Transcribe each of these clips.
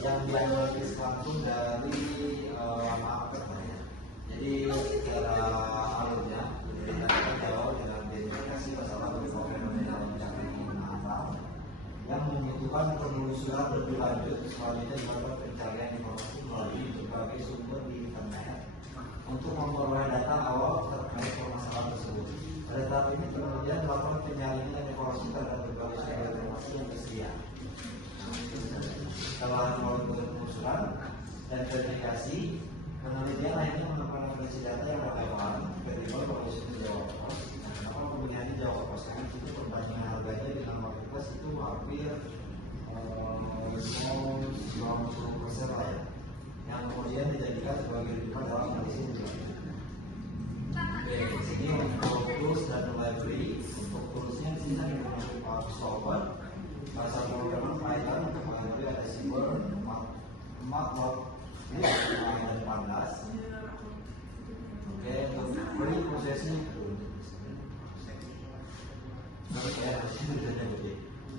yang dianalisis langsung dari market ya. Jadi secara alurnya kita jawab dengan identifikasi masalah fenomena yang membutuhkan penelusuran lebih lanjut. Selanjutnya dilakukan pencarian informasi melalui berbagai sumber di internet untuk memperoleh data awal terkait permasalahan tersebut. Pada tahap ini kemudian melakukan penyaringan informasi terhadap berbagai sumber informasi yang tersedia. Setelah melakukan penelusuran dan verifikasi, penelitian akhirnya menemukan referensi data yang relevan, kredibel, profesional Jawa Post. Kenapa pemilihan Jawa Post? Karena itu perbandingan harganya dengan marketplace itu hampir 90% lah ya, yang kemudian dijadikan sebagai rujukan dalam analisis jualan. Di sini untuk tools dan library, untuk toolsnya di sini menggunakan PubSolver, bahasa programmer Python, untuk library ada Seaborn, Matplotlib, ada 14. Oke, untuk free prosesnya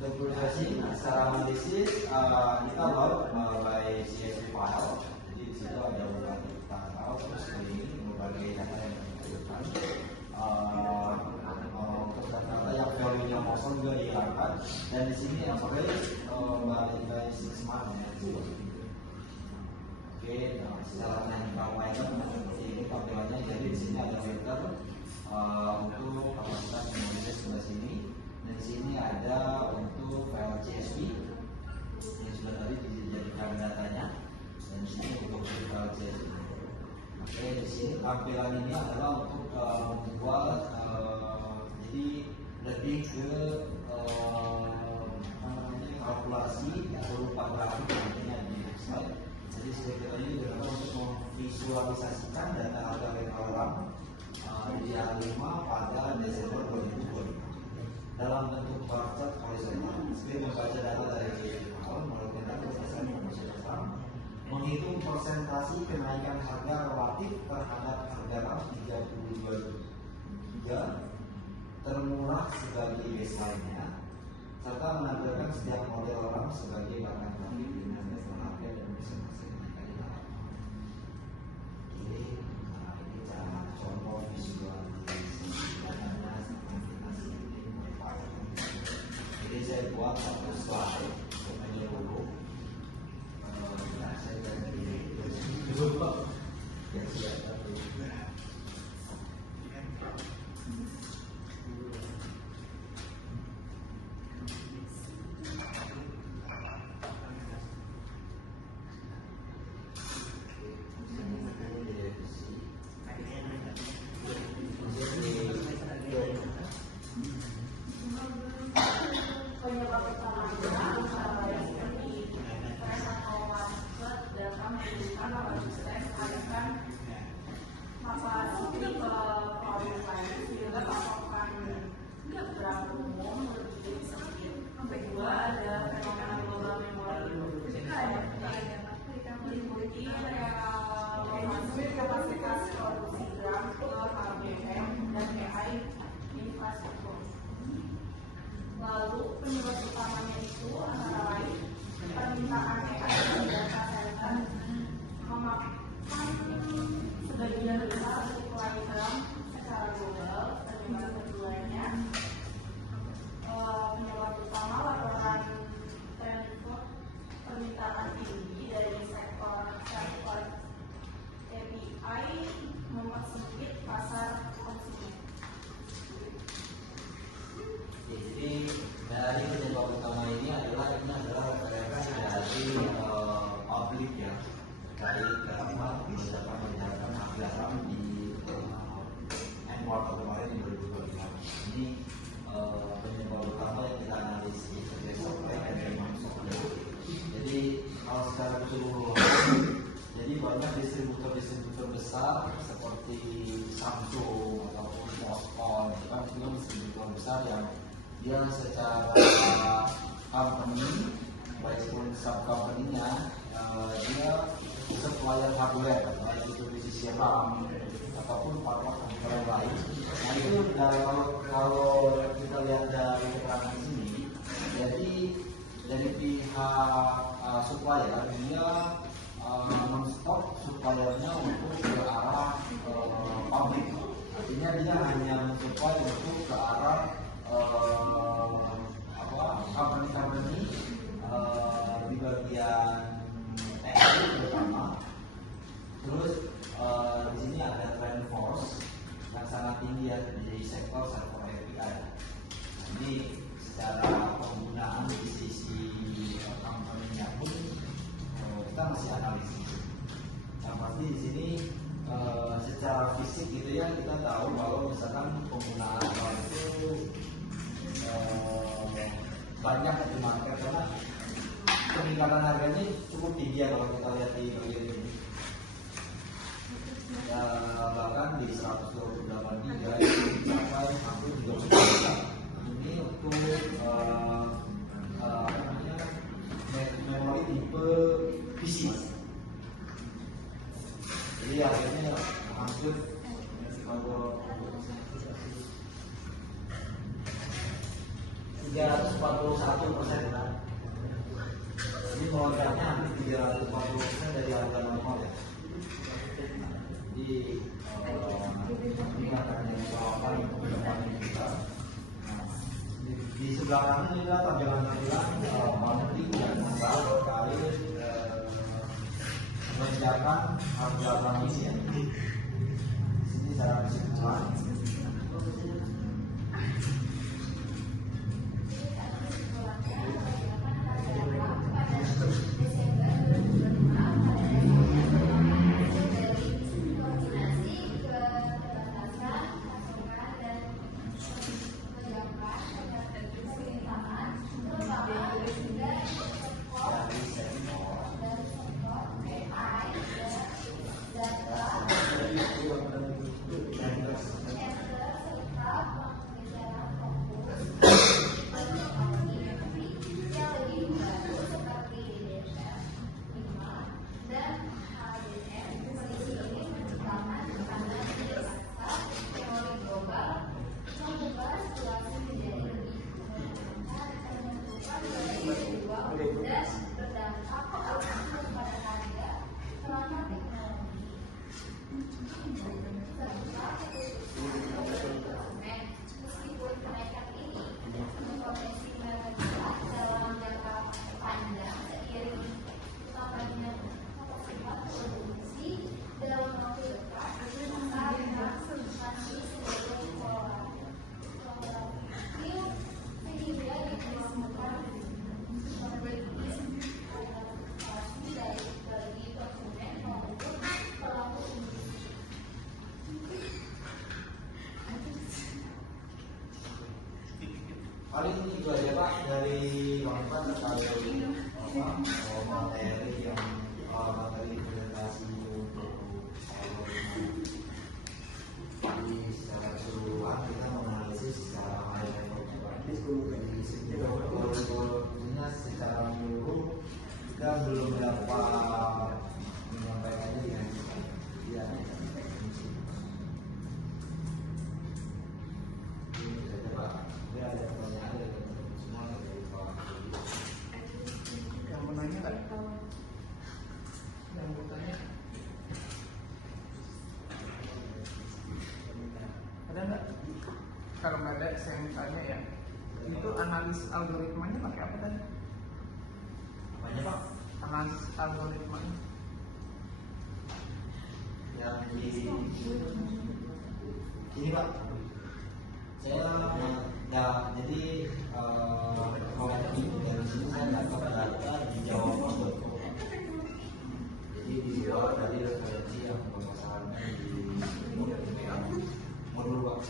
untuk prosesing secara analisis kita load by CSV file. Jadi di situ ada berbagai tanggal, terus ini berbagai data yang dibutuhkan. Untuk data yang value-nya kosong juga dihilangkan. Dan di sini average by 6 months ya. Oke, secara Python seperti ini tampilannya. Jadi di sini ada filter untuk kapasitas memori sebelah sini. Dan di sini ada untuk file CSV yang sudah tadi dijadikan datanya. Dan di sini untuk file CSV. Oke, di sini tampilan ini adalah untuk membuat jadi lebih ke kalkulasi berupa grafik nantinya di slide. Jadi sekitar ini digunakan untuk memvisualisasikan data harga rekauran di hari 5 pada Desember 2020 dalam bentuk bar chart horizontal. Seperti membaca data dari tahun melakukan berdasarkan informasi menghitung persentase kenaikan harga relatif terhadap harga RAM 32.3 termurah sebagai baseline-nya, serta menampilkan setiap model RAM sebagai bahkan grafik dengan level harga dan persentase kenaikan di dalam. Ini cara contoh visualisasi datanya kombinasi ini. Jadi saya buat satu slide untuk menyeluruh. Saya dari ya siap. permintaan tinggi dari sektor API mempersempit pasar konsumen. Jadi dari penyebab utama ini adalah referensi dari publik ya, terkait beberapa anggaran di quarter kemarin di 2025. Ini penyebab utama yang kita analisis sebagai software dan memang software. Jadi kalau secara keseluruhan, jadi banyak distributor besar seperti Samsung ataupun Foxconn, itu kan juga distributor besar yang dia secara company, baik pun sub company-nya, dia supplier hardware, baik itu di sisi RAM ataupun part-part yang lain. Nah itu kalau kita lihat dari keterangan sini, jadi dari pihak supplier dia men-stop suppliernya untuk ke arah pabrik. Artinya dia hanya mensupply untuk ke arah company di bagian teknik terutama. Terus di sini ada trend force yang sangat tinggi ya di sektor server API. Ini secara penggunaan di sisi company-nya pun kita masih analisis. Yang pasti di sini secara fisik gitu ya, kita tahu kalau misalkan penggunaan itu banyak di market karena peningkatan harganya cukup tinggi ya kalau kita lihat di bagian ini. Bahkan di 128 giga itu mencapai hampir 30 juta. Ini untuk memori tipe PC. Jadi harganya hampir kalau 341%. Jadi melonjaknya hampir 340% dari harga normal ya. Jadi ini akan jadi jawaban untuk kedepannya kita. Di sebelah kanan ini adalah tampilan publik yang membahas terkait mengerjakan harga transmisi ya. Di sini secara kesimpulan. Paling itu aja Pak dari Bang Ivan terkait materi yang materi presentasi untuk jadi secara keseluruhan kita menganalisis secara high level juga. Secara menyeluruh kita belum dapat menyampaikannya dengan ya. Ada pertanyaan dari teman-teman semua dari Pak. Yang menanya kan? Yang bertanya? Ada nggak? Kalau nggak ada, saya mau tanya ya. Itu analis algoritmanya pakai apa tadi? Apanya Pak? Mas algoritma ini? Yang ini Pak, saya jadi kalau dari sini saya dapat data di jawaban.com. Jadi di bawah dari referensi yang bermasalahnya di modul Pak.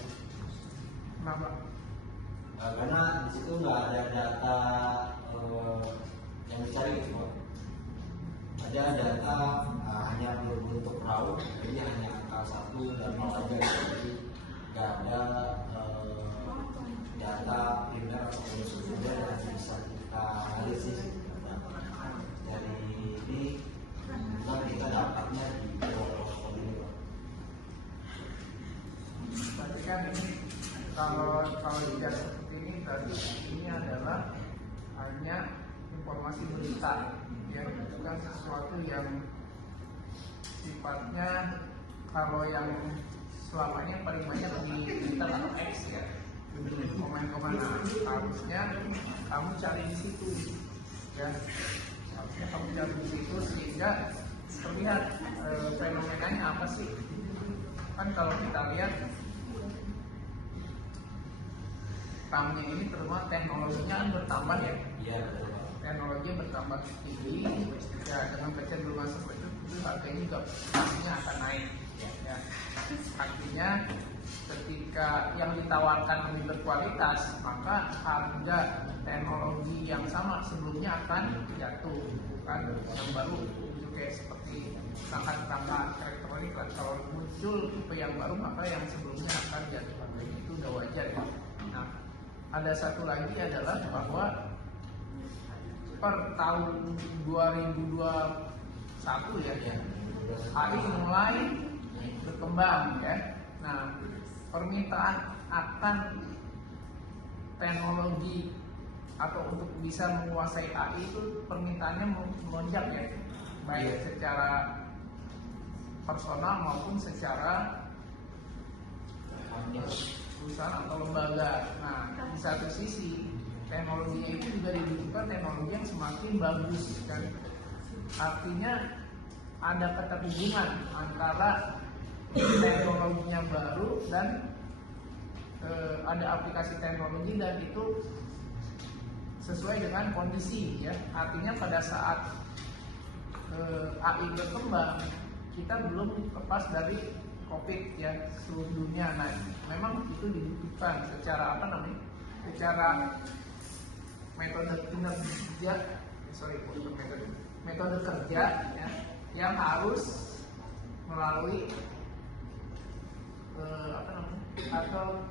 Kenapa? Karena di situ nggak ada data yang dicari gitu Pak. Ada data hanya berbentuk raw, jadi hanya angka 1 dan 0 saja, jadi nggak ada data primer atau sekunder yang bisa kita analisis. Dari ini kita dapatnya di protokol ini Pak. Berarti kan ini kalau dilihat seperti ini tadi, ini adalah hanya informasi berita, ya, bukan sesuatu yang sifatnya, kalau yang selama ini paling banyak di Twitter atau X ya, komen-komen. Harusnya kamu cari di situ, ya, harusnya kamu cari di situ sehingga terlihat fenomenanya apa sih. Kan kalau kita lihat kami ini terutama teknologinya kan bertambah ya. Iya betul Pak. Teknologi bertambah tinggi, ya, dengan kecenderungan seperti itu harganya juga pastinya akan naik. Ya. Artinya ketika yang ditawarkan lebih berkualitas, maka harga teknologi yang sama sebelumnya akan jatuh, bukan yang baru itu kayak seperti perangkat-perangkat elektronik. Kalau muncul tipe yang baru, maka yang sebelumnya akan jatuh harganya, itu udah wajar ya. Nah, ada satu lagi adalah bahwa per tahun 2021 ya, AI mulai berkembang ya. Nah, permintaan akan teknologi atau untuk bisa menguasai AI itu permintaannya melonjak ya, baik secara personal maupun secara perusahaan atau lembaga. Nah, di satu sisi teknologinya itu juga dibutuhkan teknologi yang semakin bagus kan. Artinya ada keterhubungan antara teknologinya baru dan ada aplikasi teknologi, dan itu sesuai dengan kondisi ya. Artinya pada saat AI berkembang, kita belum lepas dari COVID ya, seluruh dunia. Nah, memang itu dibutuhkan secara apa namanya? Secara metode kinerja, metode kerja ya, yang harus melalui atau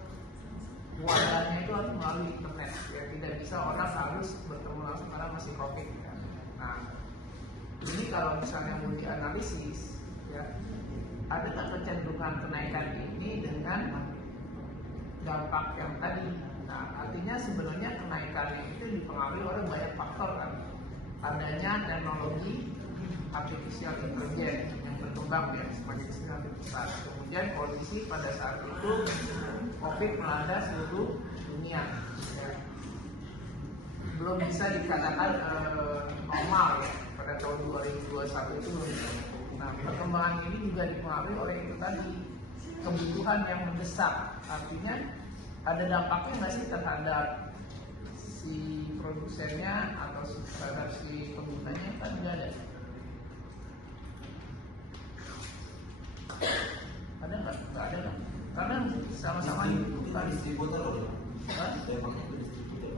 wadahnya itu harus melalui internet ya, tidak bisa orang harus bertemu langsung karena masih COVID ya. Nah, ini kalau misalnya mau dianalisis ya, ada kecenderungan kenaikan ini dengan dampak yang tadi. Nah, artinya sebenarnya kenaikannya itu dipengaruhi oleh banyak faktor kan. Adanya teknologi artificial intelligence yang berkembang ya, semakin besar. Kemudian kondisi pada saat itu COVID melanda seluruh dunia ya. Belum bisa dikatakan normal ya pada tahun 2021 itu. Nah, perkembangan ini juga dipengaruhi oleh itu tadi, kebutuhan yang mendesak. Artinya ada dampaknya nggak sih terhadap si produsennya atau terhadap si penggunanya? Kan nggak ada. Ada nggak? Nggak ada kan? Karena sama-sama dibutuhkan. Distributor loh. Memangnya distributor.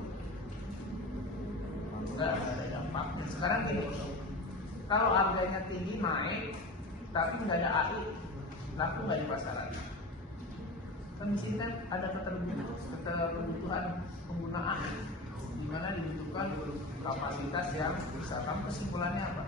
Nggak ada dampaknya. Sekarang gini, kalau harganya tinggi naik, tapi nggak ada AI, laku nggak di pasaran. Kan di sini kan ada keterbutuhan penggunaan, di mana dibutuhkan kapasitas yang besar. Kamu kesimpulannya apa?